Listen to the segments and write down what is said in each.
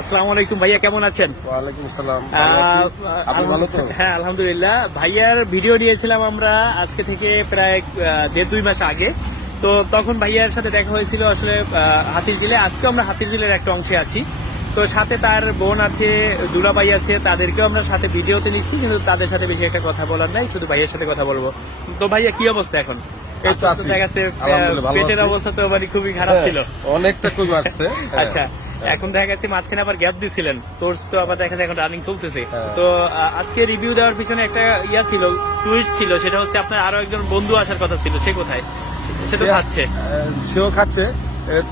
আসসালামু আলাইকুম ভাইয়া, কেমন আছেন? ওয়ালাইকুম আসসালাম, ভালো আছি। আপনি ভালো তো? হ্যাঁ আলহামদুলিল্লাহ। ভাইয়ার ভিডিও নিয়েছিলাম আমরা আজকে থেকে প্রায় 1.5-2 মাস আগে। তো তখন ভাইয়ার সাথে দেখা হয়েছিল আসলে হাতিরঝিলে। আজকে আমরা হাতিরঝিলের একটা অংশে আছি। তো সাথে তার বোন আছে, দুলাভাই আছে, তাদেরকেও আমরা সাথে ভিডিওতে নিচ্ছি, কিন্তু তাদের সাথে বেশি একটা কথা বলার নাই, শুধু ভাইয়ের সাথে কথা বলবো। তো ভাইয়া কি অবস্থা এখন? এই তো আছি, দেখা যাচ্ছে আলহামদুলিল্লাহ ভালো পেটের আছি। অবস্থা তো মানে খুবই খারাপ ছিল। অনেকটা কম আসছে। আচ্ছা, এখন দেখা গেছে মাঝখানে আবার গ্যাপ দিছিলেন, কোর্স তো আবার দেখা যায় এখন রানিং চলতেছে। হ্যাঁ। তো আজকে রিভিউ দেওয়ার পিছনে একটা ছিল, টুইস্ট ছিল, সেটা হচ্ছে আপনার আরো একজন বন্ধু আসার কথা ছিল, সে কোথায়? সে তো খাচ্ছে। সেও খাচ্ছে,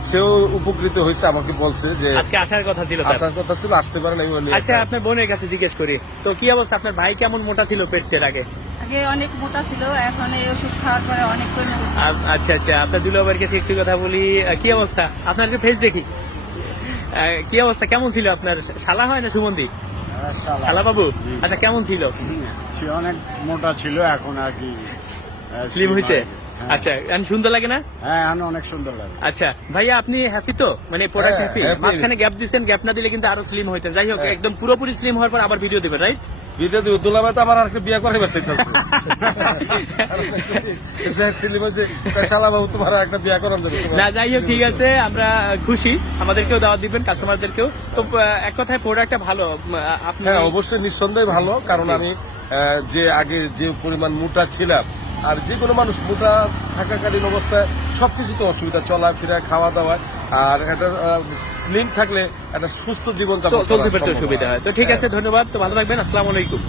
সেও উপকৃত হয়েছে, আমাকে বলছে যে আজকে আসার কথা ছিল তার। আসার কথা ছিল, আসতে পারেন। আমি বলি আচ্ছা, আপনার বোনের কাছে জিজ্ঞেস করি, তো কি অবস্থা? আপনার ভাই কেমন মোটা ছিল পেটের আগে? আগে অনেক মোটা ছিল, এখন এই ওষুধ খাওয়ার পরে অনেক কমে গেছে। আচ্ছা আচ্ছা, আপনার দুলাভাইয়ের কাছে একটু কথা বলি। কি অবস্থা আপনার? ফেস দেখি। কি অবস্থা, কেমন ছিল আপনার? শালা হয় না সুমন্দি? শালা বাবু। আচ্ছা, কেমন ছিল? সে অনেক মোটা ছিল, এখন আর কি স্লিম হয়েছে? হ্যাঁ। আচ্ছা, এখন সুন্দর লাগে না? হ্যাঁ, এখন অনেক সুন্দর লাগে। আচ্ছা ভাইয়া, আপনি হ্যাপি তো? মানে প্রোডাক্ট হ্যাঁ, হ্যাপি? happy। মাঝখানে গ্যাপ দিচ্ছেন, গ্যাপ না দিলে কিন্তু আরো স্লিম হইতেন। যাই হোক, হ্যাঁ। একদম পুরোপুরি স্লিম হওয়ার পর আবার ভিডিও দিবেন, রাইট? বিদে দুলাভাই তো আমার আর একটা বিয়ে করে বেঁচে শালা বাবু, তোমার একটা বিয়ে করান যাবে। না, যাই হোক, ঠিক আছে, আমরা খুশি। আমাদেরকেও দাওয়াত দিবেন, কাস্টমারদেরকেও। তো এক কথায় প্রোডাক্টটা ভালো। আপনি হ্যাঁ, অবশ্যই নিঃসন্দেহে ভালো, কারণ আমি যে আগে যে পরিমাণ মোটা ছিলাম, আর যে কোনো মানুষ মোটা থাকাকালীন অবস্থায় সবকিছু তো অসুবিধা, চলাফেরা, খাওয়া দাওয়া, আর একটা স্লিম থাকলে একটা সুস্থ জীবন চলতে ফিরতে সুবিধা হয়। তো ঠিক আছে, ধন্যবাদ। তো ভালো থাকবেন। আসসালামু আলাইকুম।